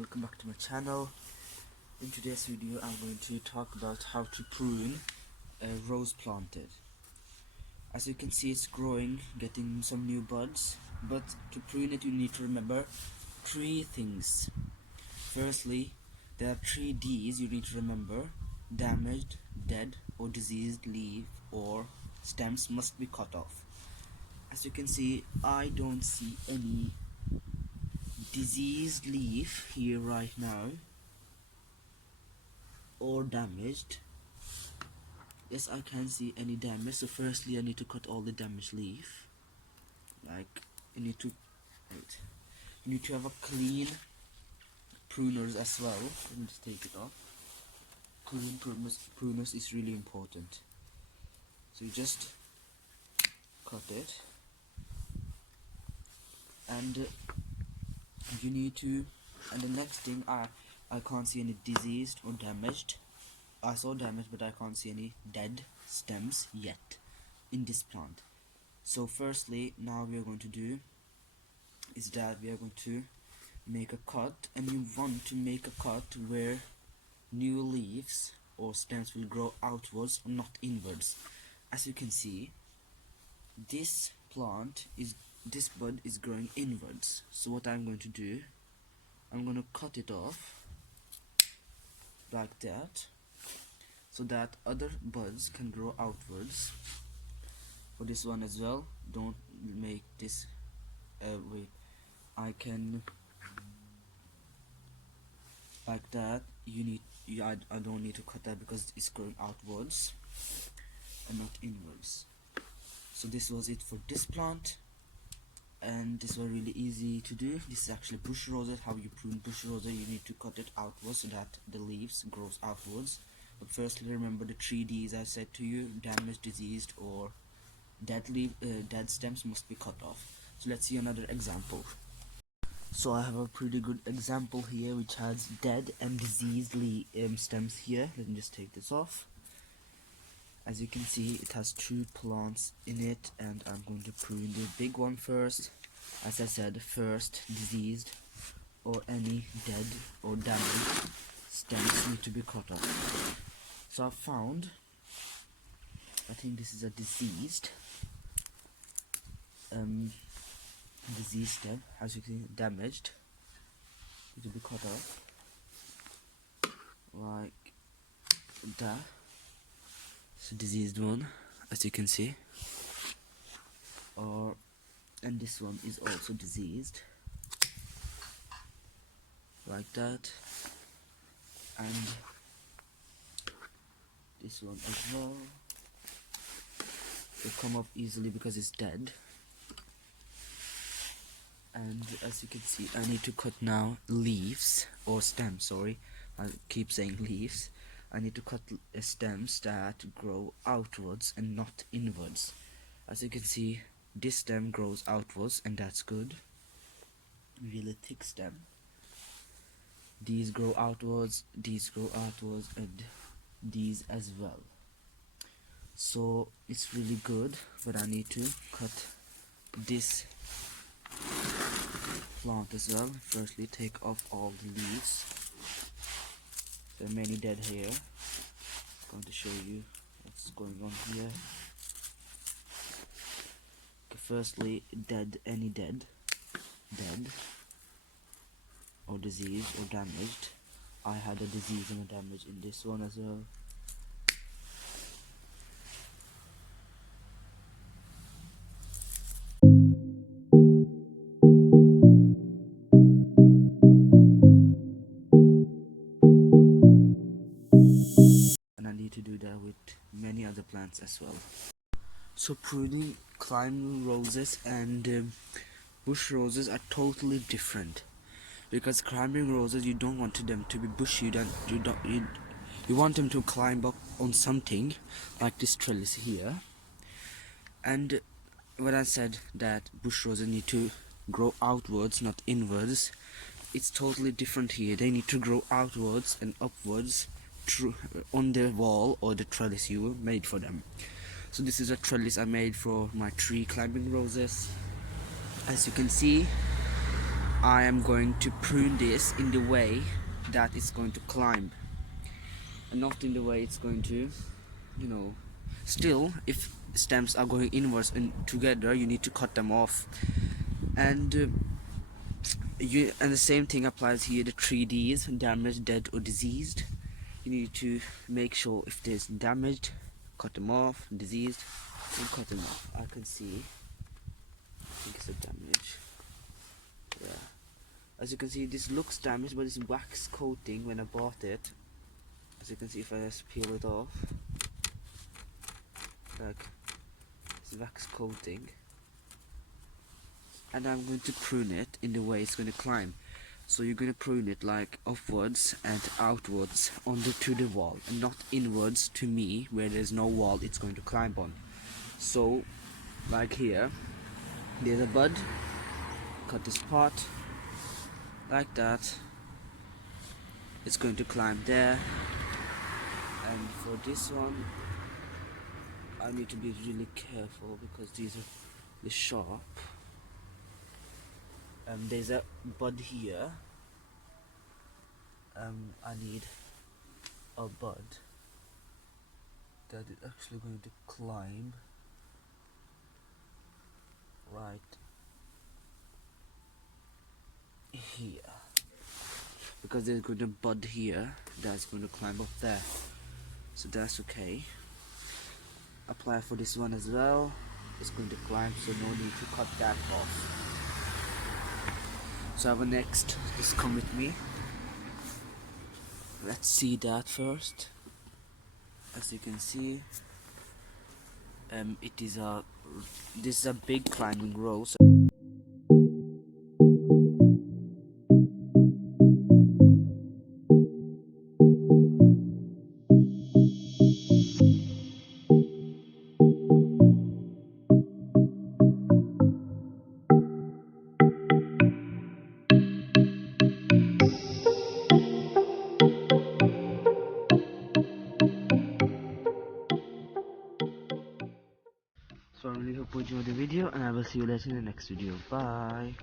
welcome back to my channel. In today's video I'm going to talk about how to prune a rose planted. As you can see, it's growing, getting some new buds, but to prune it you need to remember three things. Firstly, there are 3 D's you need to remember: damaged, dead or diseased leaf or stems must be cut off. As you can see, I don't see any diseased leaf here right now or damaged. Yes, I can see any damage. So firstly I need to cut all the damaged leaf. Like you need to have a clean pruners as well. Let me just take it off. Clean pruners is really important. So you just cut it, and you need to, and the next thing, I can't see any diseased or damaged. I saw damage, but I can't see any dead stems yet in this plant. So firstly, now we are going to do is that we are going to make a cut, and you want to make a cut where new leaves or stems will grow outwards, not inwards. As you can see, this bud is growing inwards. So what I'm going to do, I'm going to cut it off like that, so that other buds can grow outwards. For this one as well, don't make this wait, I can like that. I don't need to cut that because it's growing outwards and not inwards. So this was it for this plant, and this was really easy to do. This is actually bush roses. How you prune bush roses: you need to cut it outwards so that the leaves grows outwards. But firstly, remember the 3 D's I said to you: damaged, diseased or dead stems must be cut off. So let's see another example. So I have a pretty good example here which has dead and diseased stems here. Let me just take this off. As you can see, it has 2 plants in it, and I'm going to prune the big one first. As I said, first, diseased or any dead or damaged stems need to be cut off. So I found, I think this is a diseased stem. As you can see, damaged, it will be cut off like that. So diseased one, as you can see, and this one is also diseased like that, and this one as well. They come up easily because it's dead. And as you can see, I need to cut now leaves or stems. Sorry, I keep saying leaves. I need to cut stems that grow outwards and not inwards. As you can see, this stem grows outwards, and that's good. Really thick stem. These grow outwards, and these as well. So it's really good, but I need to cut this plant as well. Firstly, take off all the leaves. There are many dead here. I'm going to show you what's going on here. Okay, firstly, any dead or diseased or damaged. I had a disease and a damage in this one as well. To do that with many other plants as well. So pruning climbing roses and bush roses are totally different, because climbing roses, you don't want them to be bushy, you want them to climb up on something like this trellis here. And when I said that bush roses need to grow outwards, not inwards, it's totally different here. They need to grow outwards and upwards on the wall or the trellis you made for them. So this is a trellis I made for my 3 climbing roses. As you can see, I am going to prune this in the way that it's going to climb, and not in the way it's going to, you know, still if stems are going inwards and together, you need to cut them off. And and the same thing applies here. The 3Ds, damaged, dead or diseased, you need to make sure if there's damaged, cut them off, diseased, and cut them off. I can see, I think it's a damage, yeah. As you can see, this looks damaged, but it's wax coating when I bought it. As you can see, if I just peel it off, like, it's wax coating. And I'm going to prune it in the way it's going to climb. So you're going to prune it like upwards and outwards to the wall, and not inwards to me where there's no wall it's going to climb on. So like here, there's a bud, cut this part like that, it's going to climb there. And for this one, I need to be really careful because these are the sharp. There's a bud here. I need a bud that is actually going to climb right here, because there's going to bud here that's going to climb up there, so that's okay. Apply for this one as well. It's going to climb, so no need to cut that off. So our next, just come with me. Let's see that first. As you can see, this is a big climbing row. So I really hope you enjoyed the video, and I will see you later in the next video. Bye.